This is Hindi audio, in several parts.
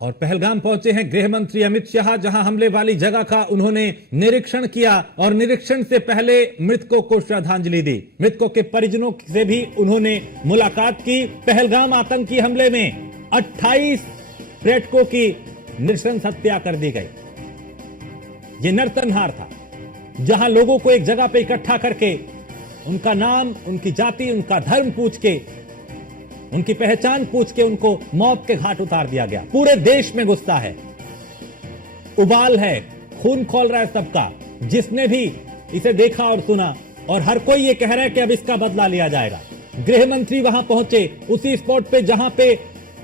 और पहलगाम पहुंचे हैं गृह मंत्री अमित शाह, जहां हमले वाली जगह का उन्होंने निरीक्षण किया और निरीक्षण से पहले मृतकों को श्रद्धांजलि दी। मृतकों के परिजनों से भी उन्होंने मुलाकात की। पहलगाम आतंकी हमले में 28 पर्यटकों की नृशंस हत्या कर दी गई। यह नरसंहार था, जहां लोगों को एक जगह पे इकट्ठा करके उनका नाम, उनकी जाति, उनका धर्म पूछ के, उनकी पहचान पूछ के उनको मौत के घाट उतार दिया गया। पूरे देश में गुस्सा है, उबाल है, खून खौल रहा है सबका, जिसने भी इसे देखा और सुना, और हर कोई ये कह रहा है कि अब इसका बदला लिया जाएगा। गृह मंत्री वहां पहुंचे, उसी स्पॉट पे जहां पे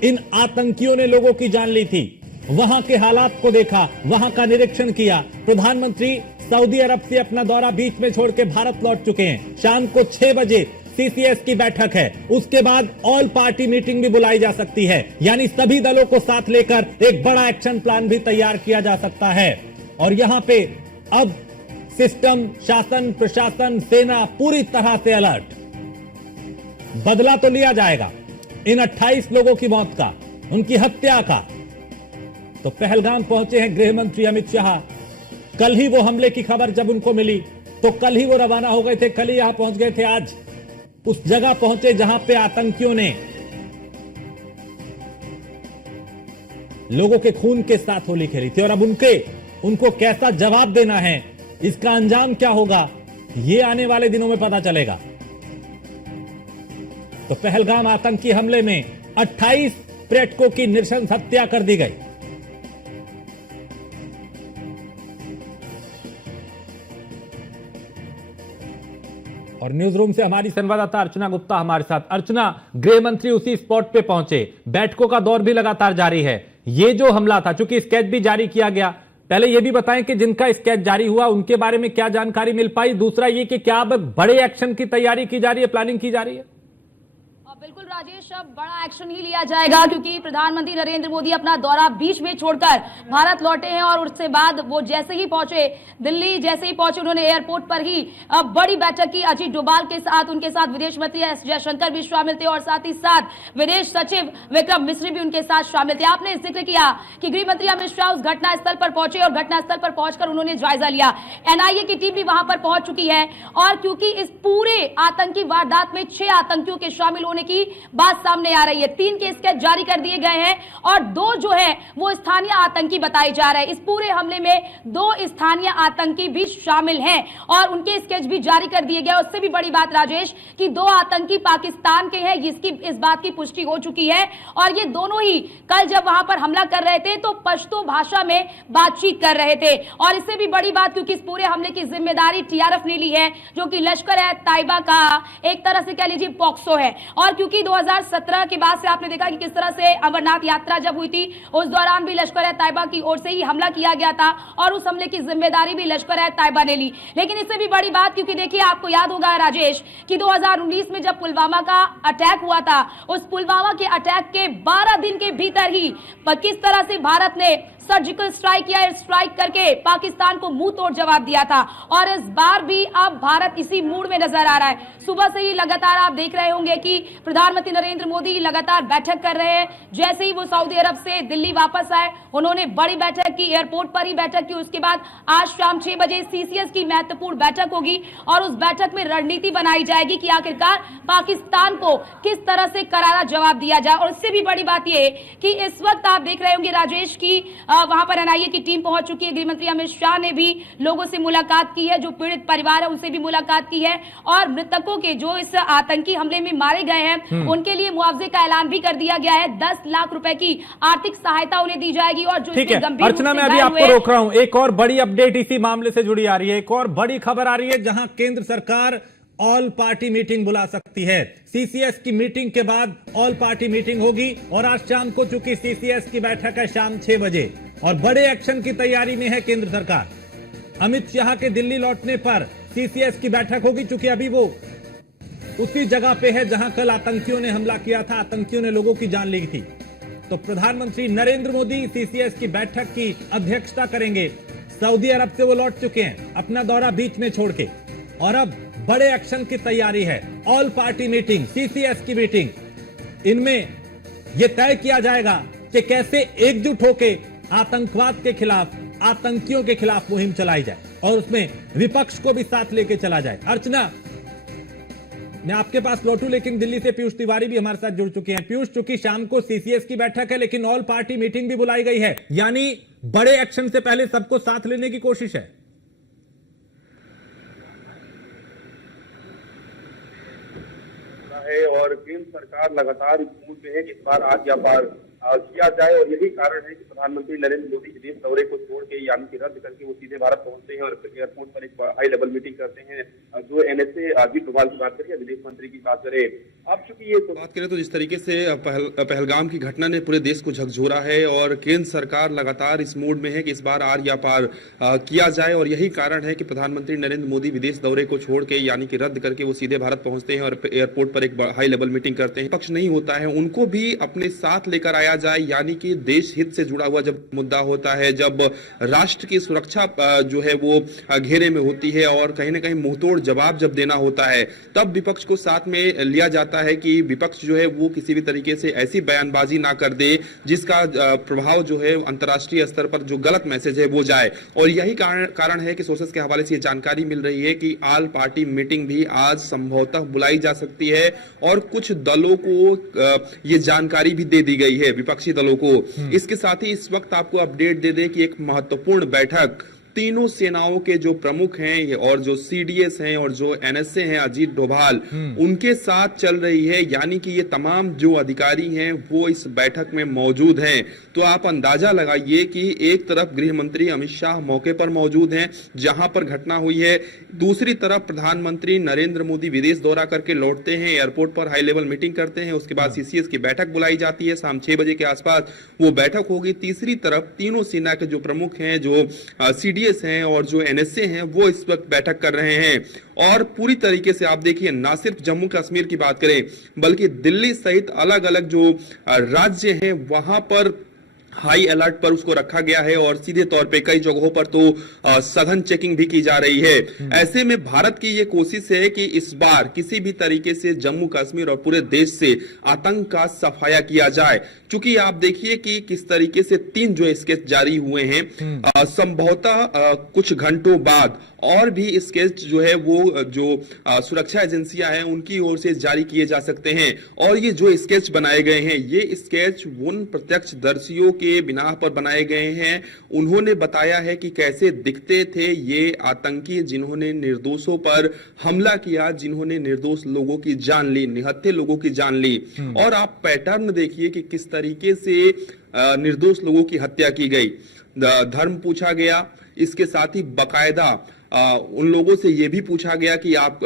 इन आतंकियों ने लोगों की जान ली थी। वहां के हालात को देखा, वहां का निरीक्षण किया। प्रधानमंत्री सऊदी अरब से अपना दौरा बीच में छोड़ के भारत लौट चुके हैं। शाम को 6 बजे सीसीएस की बैठक है, उसके बाद ऑल पार्टी मीटिंग भी बुलाई जा सकती है, यानी सभी दलों को साथ लेकर एक बड़ा एक्शन प्लान भी तैयार किया जा सकता है। और यहां पे अब सिस्टम, शासन, प्रशासन, सेना पूरी तरह से अलर्ट। बदला तो लिया जाएगा इन 28 लोगों की मौत का, उनकी हत्या का। तो पहलगाम पहुंचे हैं गृह मंत्री अमित शाह। कल ही वो हमले की खबर जब उनको मिली तो कल ही वो रवाना हो गए थे, कल ही यहां पहुंच गए थे। आज उस जगह पहुंचे जहां पे आतंकियों ने लोगों के खून के साथ होली खेली थी। और अब उनको कैसा जवाब देना है, इसका अंजाम क्या होगा, ये आने वाले दिनों में पता चलेगा। तो पहलगाम आतंकी हमले में 28 पर्यटकों की नृशंस हत्या कर दी गई। और न्यूज रूम से हमारी संवाददाता अर्चना गुप्ता हमारे साथ। अर्चना, गृह मंत्री उसी स्पॉट पे पहुंचे, बैठकों का दौर भी लगातार जारी है। ये जो हमला था, चूंकि स्केच भी जारी किया गया, पहले ये भी बताएं कि जिनका स्केच जारी हुआ उनके बारे में क्या जानकारी मिल पाई। दूसरा ये कि क्या अब बड़े एक्शन की तैयारी की जा रही है, प्लानिंग की जा रही है? बिल्कुल राजेश, अब बड़ा एक्शन ही लिया जाएगा, क्योंकि प्रधानमंत्री नरेंद्र मोदी अपना दौरा बीच में छोड़कर भारत लौटे हैं। और उसके बाद वो जैसे ही पहुंचे दिल्ली, जैसे ही पहुंचे उन्होंने एयरपोर्ट पर ही बड़ी बैठक की अजीत डोभाल के साथ। उनके साथ विदेश मंत्री एस जयशंकर भी शामिल थे और साथ ही साथ विदेश सचिव विक्रम मिश्री भी उनके साथ शामिल थे। आपने जिक्र किया कि गृह मंत्री अमित शाह उस घटनास्थल पर पहुंचे और घटनास्थल पर पहुंचकर उन्होंने जायजा लिया। एनआईए की टीम भी वहां पर पहुंच चुकी है। और क्योंकि इस पूरे आतंकी वारदात में 6 आतंकियों के शामिल होने की बात सामने आ रही है, 3 के स्केच जारी कर दिए गए हैं और 2 जो है वो स्थानीय आतंकी बताए जा रहे हैं। इस पूरे हमले में 2 स्थानीय आतंकी भी शामिल हैं और उनके स्केच भी जारी कर दिए गए। उससे भी बड़ी बात राजेश कि 2 आतंकी पाकिस्तान के हैं, इस बात की पुष्टि हो चुकी है। और ये दोनों ही कल जब वहां पर हमला कर रहे थे तो पश्तो भाषा में बातचीत कर रहे थे। और इससे भी बड़ी बात, क्योंकि इस पूरे हमले की जिम्मेदारी टीआरएफ ने ली है, जो कि लश्कर ए तैयबा का एक तरह से कह लीजिए पॉक्सो है। और क्योंकि 2017 के बाद से आपने देखा कि किस तरह से अमरनाथ यात्रा जब हुई थी, उस दौरान भी लश्कर ए तैयबा की ओर से ही हमला किया गया था और उस हमले की जिम्मेदारी भी लश्कर ए तैयबा ने ली। लेकिन इससे भी बड़ी बात, क्योंकि देखिए आपको याद होगा राजेश कि 2019 में जब पुलवामा का अटैक हुआ था, उस पुलवामा के अटैक के 12 दिन के भीतर ही किस तरह से भारत ने सर्जिकल स्ट्राइक किया, स्ट्राइक करके पाकिस्तान को मुंह तोड़ जवाब दिया था। और इस बार भी अब भारत इसी मूड में नजर आ रहा है। सुबह से ही लगातार आप देख रहे होंगे कि प्रधानमंत्री नरेंद्र मोदी लगातार बैठक कर रहे हैं। जैसे ही वो सऊदी अरब से दिल्ली वापस आए, उन्होंने बड़ी बैठक की, एयरपोर्ट पर ही बैठक की। उसके बाद आज शाम 6 बजे सीसीएस की महत्वपूर्ण बैठक होगी और उस बैठक में रणनीति बनाई जाएगी कि आखिरकार पाकिस्तान को किस तरह से करारा जवाब दिया जाए। और इससे भी बड़ी बात यह कि इस वक्त आप देख रहे होंगे राजेश की वहां पर एनआईए की टीम पहुंच चुकी है। गृहमंत्री अमित शाह ने भी लोगों से मुलाकात की है, जो पीड़ित परिवार है उनसे भी मुलाकात की है। और मृतकों के जो इस आतंकी हमले में मारे गए हैं उनके लिए मुआवजे का ऐलान भी कर दिया गया है। 10 लाख रुपए की आर्थिक सहायता उन्हें दी जाएगी। और जो ठीक है अर्चना, मैं अभी आपको रोक रहा हूं। एक और बड़ी अपडेट इसी मामले से जुड़ी आ रही है, एक और बड़ी खबर आ रही है, जहां केंद्र सरकार ऑल पार्टी मीटिंग बुला सकती है। सीसीएस की मीटिंग के बाद ऑल पार्टी मीटिंग होगी और आज शाम को चूंकि सीसीएस की बैठक है शाम 6 बजे और बड़े एक्शन की तैयारी में है केंद्र सरकार। अमित शाह के दिल्ली लौटने पर सीसीएस की बैठक होगी, चूंकि अभी वो उसी जगह पे है जहां कल आतंकियों ने हमला किया था, आतंकियों ने लोगों की जान ली थी। तो प्रधानमंत्री नरेंद्र मोदी सीसीएस की बैठक की अध्यक्षता करेंगे। सऊदी अरब से वो लौट चुके हैं अपना दौरा बीच में छोड़ के, और अब बड़े एक्शन की तैयारी है। ऑल पार्टी मीटिंग, सीसीएस की मीटिंग, इनमें यह तय किया जाएगा कि कैसे एकजुट होके आतंकवाद के खिलाफ, आतंकियों के खिलाफ मुहिम चलाई जाए और उसमें विपक्ष को भी साथ लेके चला जाए। अर्चना, मैं आपके पास लौटूं, लेकिन दिल्ली से पीयूष तिवारी भी हमारे साथ जुड़ चुके हैं। पीयूष, चूंकि शाम को सीसीएस की बैठक है, लेकिन ऑल पार्टी मीटिंग भी बुलाई गई है, यानी बड़े एक्शन से पहले सबको साथ लेने की कोशिश है। और केंद्र सरकार लगातार इस मूड में है कि इस बार आज या पार किया जाए, और यही कारण है कि प्रधानमंत्री नरेंद्र मोदी विदेश दौरे को छोड़ के यानी कि रद्द करके वो सीधे भारत पहुंचते हैं और एयरपोर्ट पर एक हाई लेवल मीटिंग करते हैं। जो एनएसए अजीत डोभाल की बात करें या विदेश मंत्री की बात करें, अब चूंकि ये बात करें तो जिस तरीके से पहलगाम की घटना ने पूरे देश को झकझोरा है और केंद्र सरकार लगातार इस मूड में है कि इस बार आर या पार किया जाए, और यही कारण है कि प्रधानमंत्री नरेंद्र मोदी विदेश दौरे को छोड़ के यानी कि रद्द करके वो सीधे भारत पहुंचते हैं और एयरपोर्ट पर एक हाई लेवल मीटिंग करते हैं। पक्ष नहीं होता है, उनको भी अपने साथ लेकर आया जाए, यानी कि देश हित से जुड़ा हुआ जब मुद्दा होता है, जब राष्ट्र की सुरक्षा जो है वो घेरे में होती है और कहीं ना कहीं मुंहतोड़ जवाब जब देना होता है, तब विपक्ष को साथ में लिया जाता है कि विपक्ष जो है वो किसी भी तरीके से ऐसी बयानबाजी ना कर दे जिसका प्रभाव जो है अंतर्राष्ट्रीय स्तर पर जो गलत मैसेज है वो जाए। और यही कारण है कि सोर्सेस के हवाले से ये जानकारी मिल रही है कि ऑल पार्टी मीटिंग भी आज संभवतः बुलाई जा सकती है और कुछ दलों को ये जानकारी भी दे दी गई है, विपक्षी दलों को। इसके साथ ही इस वक्त आपको अपडेट दे दे कि एक महत्वपूर्ण बैठक तीनों सेनाओं के जो प्रमुख हैं और जो सीडीएस हैं और जो एनएसए हैं अजीत डोभाल, उनके साथ चल रही है, यानी कि ये तमाम जो अधिकारी हैं वो इस बैठक में मौजूद हैं। तो आप अंदाजा लगाइए कि एक तरफ गृह मंत्री अमित शाह मौके पर मौजूद हैं जहां पर घटना हुई है, दूसरी तरफ प्रधानमंत्री नरेंद्र मोदी विदेश दौरा करके लौटते हैं, एयरपोर्ट पर हाई लेवल मीटिंग करते हैं, उसके बाद सीसीएस की बैठक बुलाई जाती है, शाम 6 बजे के आसपास वो बैठक होगी। तीसरी तरफ तीनों सेना के जो प्रमुख हैं, जो सीडीएस हैं और जो एनएसए हैं, वो इस वक्त बैठक कर रहे हैं। और पूरी तरीके से आप देखिए, ना सिर्फ जम्मू कश्मीर की बात करें बल्कि दिल्ली सहित अलग अलग जो राज्य हैं वहां पर हाई अलर्ट पर उसको रखा गया है और सीधे तौर पे कई जगहों पर तो सघन चेकिंग भी की जा रही है। ऐसे में भारत की ये कोशिश है कि इस बार किसी भी तरीके से जम्मू कश्मीर और पूरे देश से आतंक का सफाया किया जाए। चूंकि आप देखिए कि किस तरीके से 3 जो स्केच जारी हुए हैं, संभवतः कुछ घंटों बाद और भी स्केच जो है वो जो सुरक्षा एजेंसियां हैं उनकी ओर से जारी किए जा सकते हैं। और ये जो स्केच बनाए गए हैं, ये स्केच उन प्रत्यक्षदर्शियों के बिना पर बनाए गए हैं। उन्होंने बताया है कि कैसे दिखते थे ये आतंकी जिन्होंने निर्दोषों पर हमला किया, जिन्होंने निर्दोष लोगों की जान ली, निहत्थे लोगों की जान ली। और आप पैटर्न देखिए कि किस तरीके से निर्दोष लोगों की हत्या की गई। धर्म पूछा गया, इसके साथ ही बाकायदा उन लोगों से यह भी पूछा गया कि आप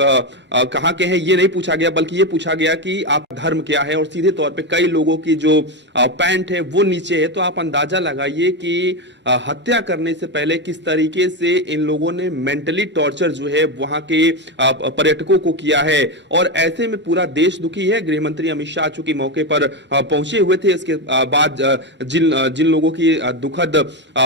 कहां के हैं। ये नहीं पूछा गया बल्कि ये पूछा गया कि आप धर्म क्या है, और सीधे तौर पे कई लोगों की जो पैंट है वो नीचे है। तो आप अंदाजा लगाइए कि हत्या करने से पहले किस तरीके से इन लोगों ने मेंटली टॉर्चर जो है वहां के पर्यटकों को किया है। और ऐसे में पूरा देश दुखी है। गृह मंत्री अमित शाह चूंकि मौके पर पहुंचे हुए थे, इसके बाद जिन लोगों की दुखद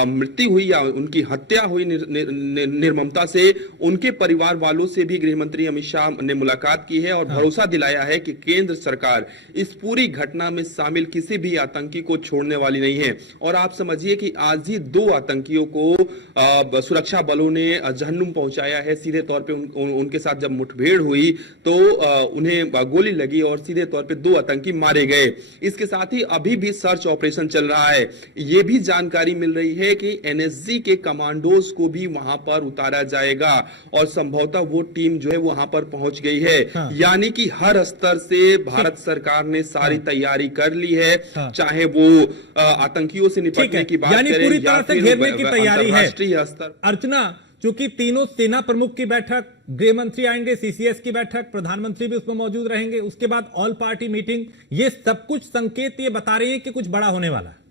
मृत्यु हुई या उनकी हत्या हुई निर्ममता से, उनके परिवार वालों से भी गृह मंत्री अमित शाह ने मुलाकात की है और भरोसा दिलाया है कि केंद्र सरकार इस पूरी घटना में शामिल किसी भी आतंकी को छोड़ने वाली नहीं है। और आप समझिए कि आज ही 2 आतंकियों को सुरक्षा बलों ने जहन्नुम पहुंचाया है। सीधे तौर पे उनके साथ जब मुठभेड़ हुई तो उन्हें गोली लगी और सीधे तौर पे 2 आतंकी मारे गए। इसके साथ ही अभी भी सर्च ऑपरेशन चल रहा है। यह भी जानकारी मिल रही है कि एनएसजी के कमांडोज को भी वहां पर उतारा जाएगा और संभवतः वो टीम जो है वहां पर पहुंच गई है। यानी कि हर स्तर से भारत सरकार ने सारी तैयारी कर ली है, चाहे वो आतंकियों से निपटने की बात करें, पूरी तरह से घेरने की तैयारी है। राष्ट्रीय स्तर। अर्चना, चूंकि तीनों सेना प्रमुख की बैठक, गृह मंत्री आएंगे, सीसीएस की बैठक, प्रधानमंत्री भी उसमें मौजूद रहेंगे, उसके बाद ऑल पार्टी मीटिंग, ये सब कुछ संकेत ये बता रहे हैं कि कुछ बड़ा होने वाला है।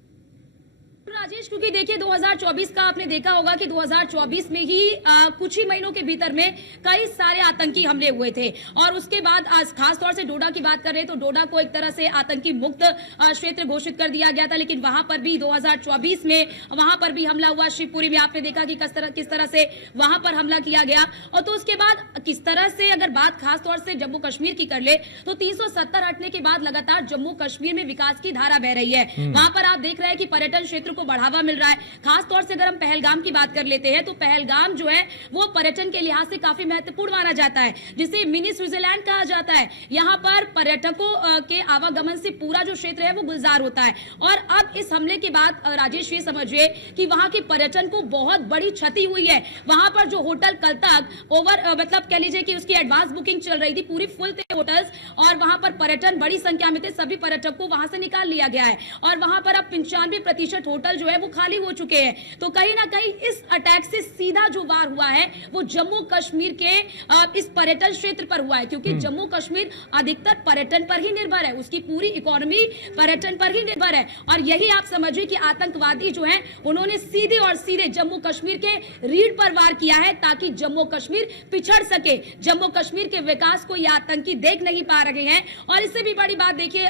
राजेश, क्योंकि देखिए 2024 का आपने देखा होगा कि 2024 में ही कुछ ही महीनों के भीतर में कई सारे आतंकी हमले हुए थे और उसके बाद आज खास तौर से डोडा की बात कर रहे हैं तो डोडा को एक तरह से आतंकी मुक्त क्षेत्र घोषित कर दिया गया था, लेकिन वहां पर भी 2024 में वहां पर भी हमला हुआ। शिवपुरी में आपने देखा कि किस तरह से वहां पर हमला किया गया और तो उसके बाद किस तरह से अगर बात खास तौर से जम्मू कश्मीर की कर ले तो 370 हटने के बाद लगातार जम्मू कश्मीर में विकास की धारा बह रही है। वहां पर आप देख रहे हैं कि पर्यटन क्षेत्र को बढ़ावा मिल रहा है। खास तौर से अगर हम पहलगाम की बात कर लेते हैं तो पहलगाम जो है वो पर्यटन के लिहाज से काफी महत्वपूर्ण माना जाता है, जिसे मिनी स्विट्जरलैंड कहा जाता है। यहाँ पर पर्यटकों के आवागमन से पूरा जो क्षेत्र है वो गुलजार होता है और अब इस हमले के बाद राजेश ये समझिए कि वहां के पर्यटन को बहुत बड़ी क्षति हुई है। वहां पर जो होटल कल तक मतलब कह लीजिए कि उसकी एडवांस बुकिंग चल रही थी, पूरी फुल थे होटल्स और वहां पर पर्यटन बड़ी संख्या में थे, सभी पर्यटक को वहां से निकाल लिया गया है और वहां पर अब 95% होटल जो है वो खाली हो चुके हैं। तो कहीं ना कहीं इस अटैक से सीधा जो वार हुआ है वो जम्मू कश्मीर के इस पर्यटन क्षेत्र पर हुआ है, क्योंकि जम्मू कश्मीर अधिकतर पर्यटन पर ही निर्भर है, उसकी पूरी इकोनॉमी पर्यटन पर ही निर्भर है और यही आप समझिए कि आतंकवादी जो है उन्होंने सीधे और सीधे जम्मू कश्मीर के रीढ़ पर वार किया है ताकि जम्मू कश्मीर पिछड़ सके। जम्मू कश्मीर के विकास को ये आतंकी देख नहीं पा रहे हैं और इससे भी बड़ी बात देखिए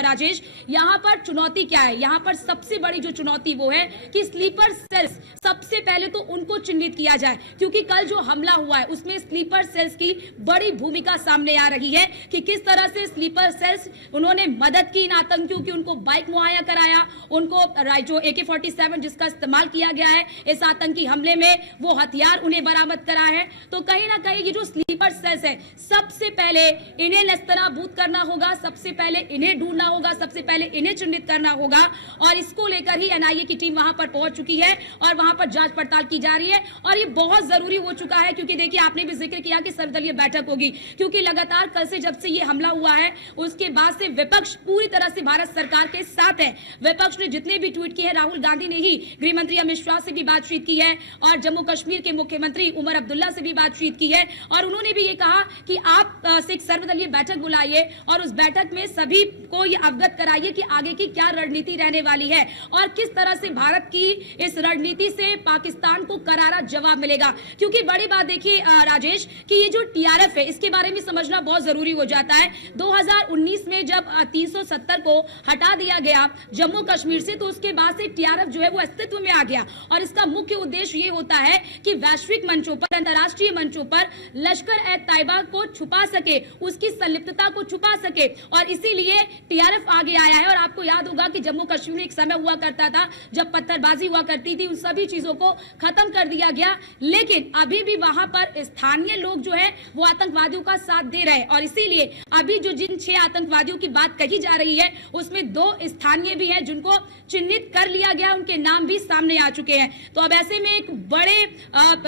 राजेश, यहाँ पर चुनौती क्या है? यहाँ पर सबसे बड़ी जो चुनौती वो है कि स्लीपर सेल्स सबसे पहले तो उनको चिन्हित किया जाए, क्योंकि कल जो हमला हुआ है उसमें स्लीपर सेल्स की बड़ी भूमिका सामने आ रही है कि किस तरह से स्लीपर सेल्स उन्होंने मदद की इन आतंकियों की, उनको बाइक मुहैया कराया, उनको जो AK-47 जिसका इस्तेमाल किया गया है इस आतंकी हमले में वो हथियार उन्हें बरामद करा है। तो कहीं ना कहीं ये जो स्लीपर सेल्स है सबसे पहले इन्हें नेस्तनाबूद करना होगा, सबसे पहले इन्हें ढूंढना होगा, सबसे पहले इन्हें चिन्हित करना होगा और इसको लेकर ही NIA की टीम वहां पर पहुंच चुकी है और वहां पर जांच पड़ताल की जा रही है और ये बहुत जरूरी हो चुका है, क्योंकि देखिए आपने भी जिक्र किया कि सर्वदलीय बैठक होगी, क्योंकि लगातार कल से जब से ये हमला हुआ है उसके बाद से विपक्ष पूरी तरह से भारत सरकार के साथ है। विपक्ष ने जितने भी ट्वीट किए हैं, राहुल गांधी ने ही गृह मंत्री अमित शाह से भी बातचीत की है और जम्मू कश्मीर के मुख्यमंत्री उमर अब्दुल्ला से भी बातचीत की है और उन्होंने भी ये कहा कि आप एक सर्वदलीय बैठक बुलाइए और उस बैठक में सभी को ये अवगत कराइए कि आगे की क्या रणनीति रहने वाली है और किस तरह से भारत की इस रणनीति से पाकिस्तान को करारा जवाब मिलेगा। क्योंकि बड़ी बात देखिए राजेश कि ये जो TRF है इसके बारे में समझना बहुत जरूरी हो जाता है। 2019 में जब 370 को हटा दिया गया जम्मू कश्मीर से तो उसके बाद से TRF जो है वो अस्तित्व में आ गया और इसका मुख्य उद्देश्य ये होता है कि वैश्विक मंचों पर, अंतर्राष्ट्रीय मंचों पर लश्कर-ए-तैयबा को छुपा सके, उसकी संलिप्तता को छुपा सके और इसीलिए TRF आगे आया है। और आपको याद होगा कि जम्मू कश्मीर में एक समय हुआ करता था जब पत्थरबाजी हुआ करती थी, उन सभी चीजों को खत्म कर दिया गया, लेकिन अभी भी वहां पर स्थानीय लोग जो है वो आतंकवादियों का साथ दे रहे हैं और इसीलिए अभी जो जिन 6 आतंकवादियों की बात कही जा रही है उसमें 2 स्थानीय भी हैं जिनको चिन्हित कर लिया गया, उनके नाम भी सामने आ चुके हैं। तो अब ऐसे में एक बड़े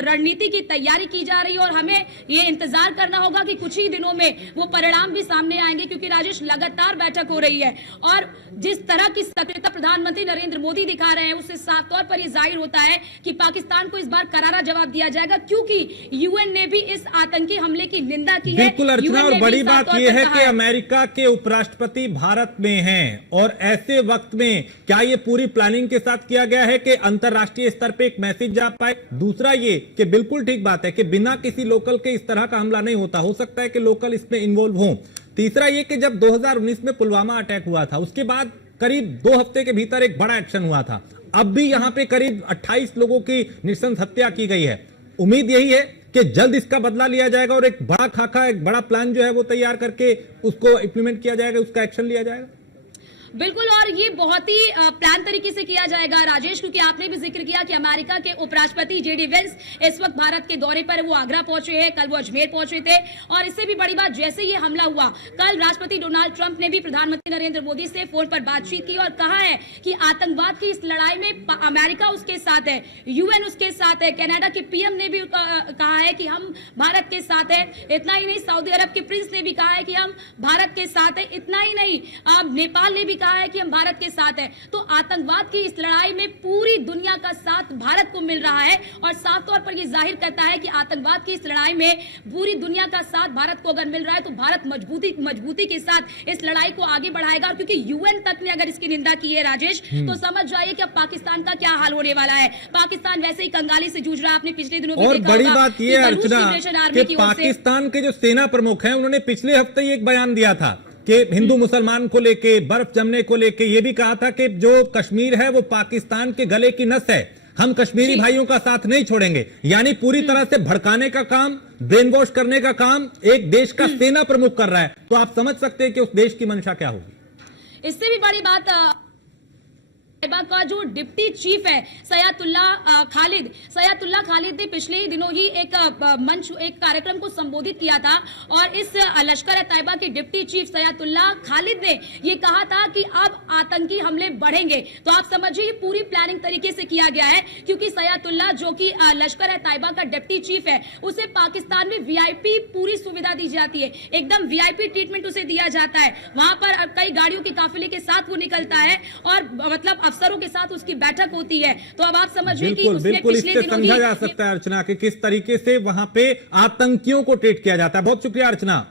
रणनीति की तैयारी की जा रही है और हमें ये इंतजार करना होगा कि कुछ ही दिनों में वो परिणाम भी सामने आएंगे, क्योंकि राजेश लगातार बैठक हो रही है और जिस तरह की सक्रियता प्रधानमंत्री नरेंद्र मोदी दिखा रहे हैं उससे साफ तौर पर यह जाहिर होता है कि पाकिस्तान को इस बार करारा जवाब दिया जाएगा, क्योंकि UN ने भी इस आतंकी हमले की निंदा की है। बिल्कुल अर्चना, और बड़ी बात यह है कि अमेरिका के उपराष्ट्रपति भारत में हैं और ऐसे वक्त में क्या ये पूरी प्लानिंग के साथ किया गया है कि अंतरराष्ट्रीय स्तर पे एक मैसेज जा पाए? दूसरा ये कि बिल्कुल ठीक बात है कि बिना किसी लोकल के इस तरह का हमला नहीं होता, हो सकता है कि लोकल इसमें इन्वॉल्व हो। तीसरा ये कि जब 2019 में पुलवामा अटैक हुआ था उसके बाद करीब 2 हफ्ते के भीतर एक बड़ा एक्शन हुआ था, अब भी यहां पे करीब 28 लोगों की नृशंस हत्या की गई है। उम्मीद यही है कि जल्द इसका बदला लिया जाएगा और एक बड़ा खाका, एक बड़ा प्लान जो है वो तैयार करके उसको इंप्लीमेंट किया जाएगा, उसका एक्शन लिया जाएगा। बिल्कुल, और ये बहुत ही प्लान तरीके से किया जाएगा राजेश, क्योंकि आपने भी जिक्र किया कि अमेरिका के उपराष्ट्रपति JD वेंस इस वक्त भारत के दौरे पर, वो आगरा पहुंचे हैं, कल वो अजमेर पहुंचे थे और इससे भी बड़ी बात, जैसे ये हमला हुआ कल राष्ट्रपति डोनाल्ड ट्रंप ने भी प्रधानमंत्री नरेंद्र मोदी से फोन पर बातचीत की और कहा है कि आतंकवाद की इस लड़ाई में अमेरिका उसके साथ है, UN उसके साथ है, कनाडा के PM ने भी कहा है कि हम भारत के साथ है। इतना ही नहीं, सऊदी अरब के प्रिंस ने भी कहा है कि हम भारत के साथ है। इतना ही नहीं, नेपाल ने भी कहा है कि हम भारत के साथ हैं, तो आतंकवाद की इस लड़ाई में पूरी दुनिया का साथ भारत को मिल रहा है और साफ तौर पर यह जाहिर करता है कि आतंकवाद की इस लड़ाई में पूरी दुनिया का साथ भारत को अगर मिल रहा है तो भारत मजबूती के साथ इस लड़ाई को आगे बढ़ाएगा। और क्योंकि यूएन तक ने अगर इसकी निंदा की है राजेश, तो समझ जाइए कि अब पाकिस्तान का क्या हाल होने वाला है। पाकिस्तान वैसे ही कंगाली से जूझ रहा है, आपने पिछले दिनों में और देखा बड़ी होगा बात कि यह बलूच अर्चना लिबरेशन आर्मी कि की ओर से पाकिस्तान के जो सेना प्रमुख हैं उन्होंने पिछले हफ्ते ही एक बयान दिया था कि हिंदू मुसलमान को लेके, बर्फ जमने को लेके ये भी कहा था कि जो कश्मीर है वो पाकिस्तान के गले की नस है, हम कश्मीरी भाइयों का साथ नहीं छोड़ेंगे। यानी पूरी तरह से भड़काने का काम, ब्रेन वॉश करने का काम एक देश का सेना प्रमुख कर रहा है। तो आप समझ सकते हैं कि उस देश की मंशा क्या होगी। इससे भी बड़ी बात ताइबा का जो डिप्टी चीफ है सयातुल्ला खालिद ने पिछले ही दिनों ही एक कार्यक्रम को संबोधित किया था और इस लश्कर ताइबा के डिप्टी चीफ सयातुल्ला खालिद ने ये कहा था कि अब आतंकी हमले बढ़ेंगे। तो आप समझिए पूरी प्लानिंग तरीके से किया गया है, क्योंकि सयातुल्ला जो कि लश्कर ताइबा का डिप्टी चीफ है, उसे पाकिस्तान में वीआईपी पूरी सुविधा दी जाती है, एकदम वीआईपी ट्रीटमेंट उसे दिया जाता है। वहां पर कई गाड़ियों के काफिले के साथ वो निकलता है और मतलब अफसरों के साथ उसकी बैठक होती है। तो अब आप समझिए कि उसने बिल्कुल पिछले इससे दिनों समझा जा सकता है अर्चना कि किस तरीके से वहां पे आतंकियों को ट्रीट किया जाता है। बहुत शुक्रिया अर्चना।